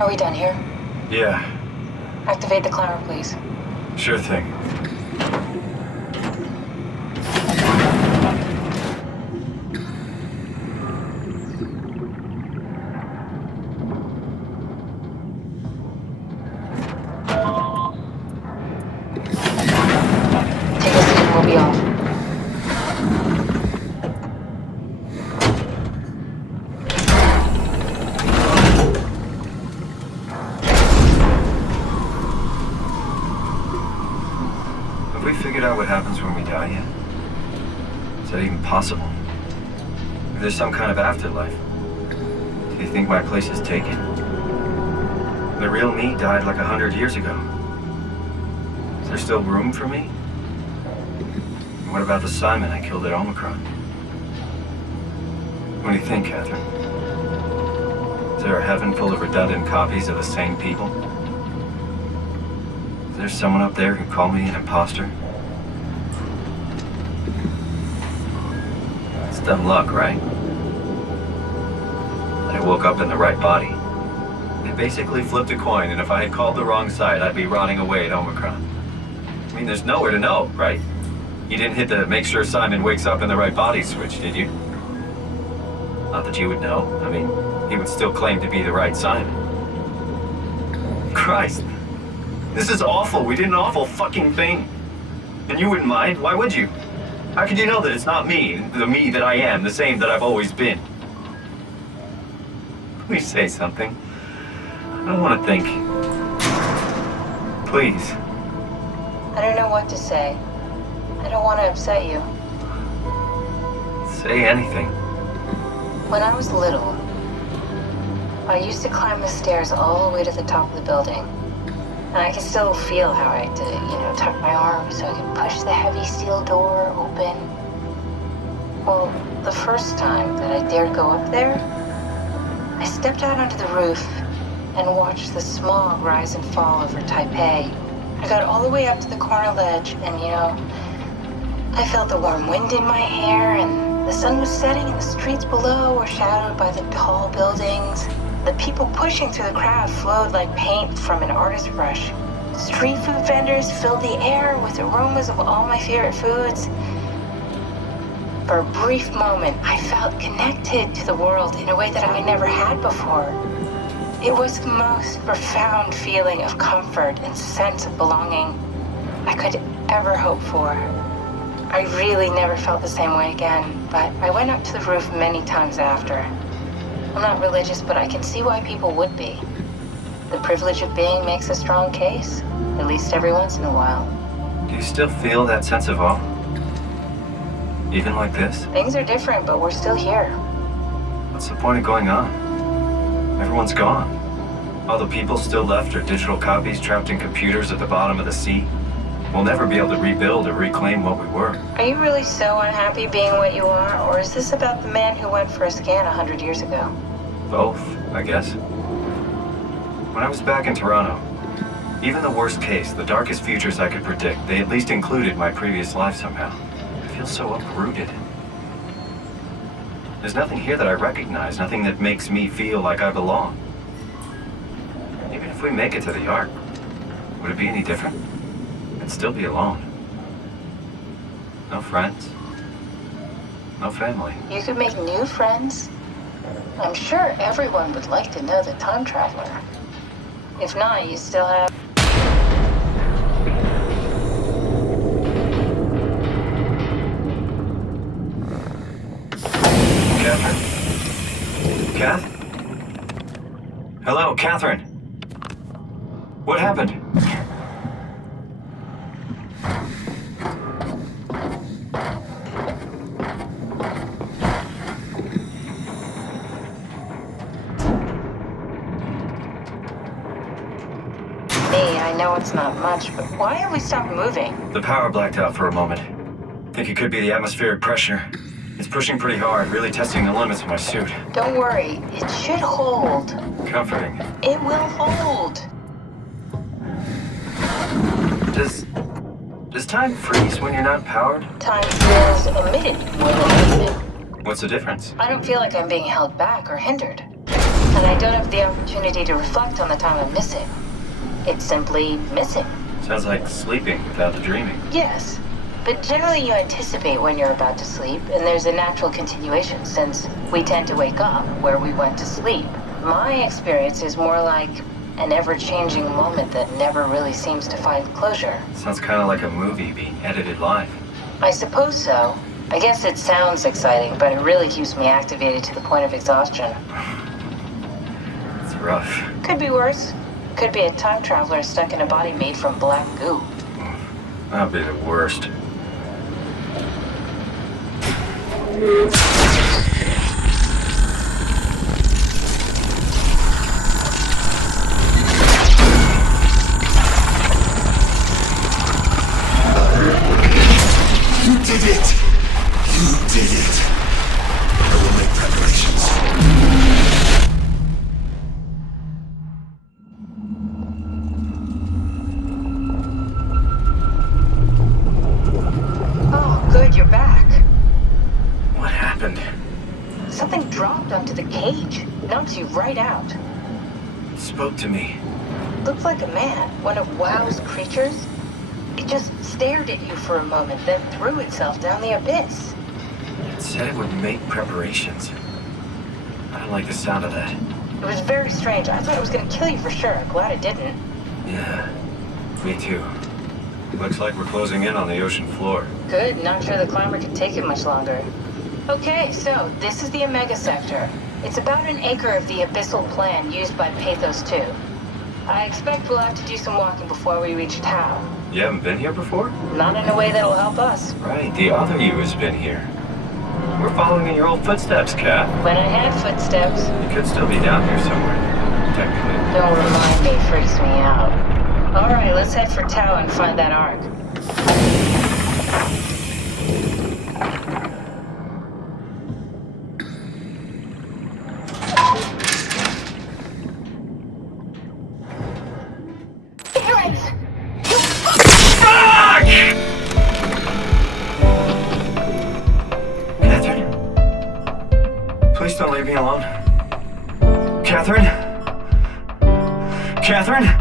Are we done here? Yeah, Activate the climber, please. sure thing. Take a seat and we'll be off. Have we figured out what happens when we die yet? Is that even possible? If there's some kind of afterlife, do you think my place is taken? The real me died like 100 years ago. Is there still room for me? And what about the Simon I killed at Omicron? What do you think, Catherine? Is there a heaven full of redundant copies of the same people? Is there someone up there who called me an imposter? It's dumb luck, right? I woke up in the right body. I basically flipped a coin, and if I had called the wrong side, I'd be rotting away at Omicron. I mean, there's nowhere to know, right? You didn't hit the make sure Simon wakes up in the right body switch, did you? Not that you would know. I mean, he would still claim to be the right Simon. Christ. This is awful. We did an awful fucking thing. And you wouldn't mind? Why would you? How could you know that it's not me, the me that I am, the same that I've always been? Please say something. I don't want to think. Please. I don't know what to say. I don't want to upset you. Say anything. When I was little, I used to climb the stairs all the way to the top of the building. And I can still feel how I had to, tuck my arms so I could push the heavy steel door open. Well, the first time that I dared go up there, I stepped out onto the roof and watched the smog rise and fall over Taipei. I got all the way up to the corner ledge and, I felt the warm wind in my hair and the sun was setting and the streets below were shadowed by the tall buildings. The people pushing through the crowd flowed like paint from an artist's brush. Street food vendors filled the air with aromas of all my favorite foods. For a brief moment, I felt connected to the world in a way that I never had before. It was the most profound feeling of comfort and sense of belonging I could ever hope for. I really never felt the same way again, but I went up to the roof many times after. I'm not religious, but I can see why people would be. The privilege of being makes a strong case, at least every once in a while. Do you still feel that sense of awe? Even like this? Things are different, but we're still here. What's the point of going on? Everyone's gone. All the people still left are digital copies trapped in computers at the bottom of the sea. We'll never be able to rebuild or reclaim what we were. Are you really so unhappy being what you are, or is this about the man who went for a scan 100 years ago? Both, I guess. When I was back in Toronto, even the worst case, the darkest futures I could predict, they at least included my previous life somehow. I feel so uprooted. There's nothing here that I recognize, nothing that makes me feel like I belong. Even if we make it to the Ark, would it be any different? I'd still be alone. No friends. No family. You could make new friends. I'm sure everyone would like to know the time traveler. If not, you still have... Catherine? Kath? Hello, Catherine. What happened? I know it's not much, but why have we stopped moving? The power blacked out for a moment. Think it could be the atmospheric pressure. It's pushing pretty hard, really testing the limits of my suit. Don't worry, it should hold. Comforting. It will hold. Does time freeze when you're not powered? Time feels emitted more than anything. What's the difference? I don't feel like I'm being held back or hindered. I And I don't have the opportunity to reflect on the time I'm missing. It's simply missing. Sounds like sleeping without the dreaming. Yes, but generally you anticipate when you're about to sleep, and there's a natural continuation since we tend to wake up where we went to sleep. My experience is more like an ever-changing moment that never really seems to find closure. Sounds kind of like a movie being edited live. I suppose so. I guess it sounds exciting, but it really keeps me activated to the point of exhaustion. It's rough. Could be worse. Could be a time traveler stuck in a body made from black goo. That'd be the worst. You did it! You did it! I will make preparations. Oh, good, you're back. What happened? Something dropped onto the cage. Knocks you right out. It spoke to me. Looked like a man, one of WoW's creatures. It just stared at you for a moment, then threw itself down the abyss. It said it would make preparations. I don't like the sound of that. It was very strange. I thought it was going to kill you for sure. Glad it didn't. Yeah, me too. Looks like we're closing in on the ocean floor. Good, not sure the climber could take it much longer. Okay, so this is the Omega Sector. It's about an acre of the abyssal plan used by Pathos 2. I expect we'll have to do some walking before we reach Tau. You haven't been here before? Not in a way that'll help us. Right, the other you has been here. We're following in your old footsteps, Kat. When I had footsteps, You could still be down here somewhere, technically. don't remind me, freaks me out. All right, let's head for Tau and find that ark. Catherine? Please don't leave me alone. Catherine? Catherine?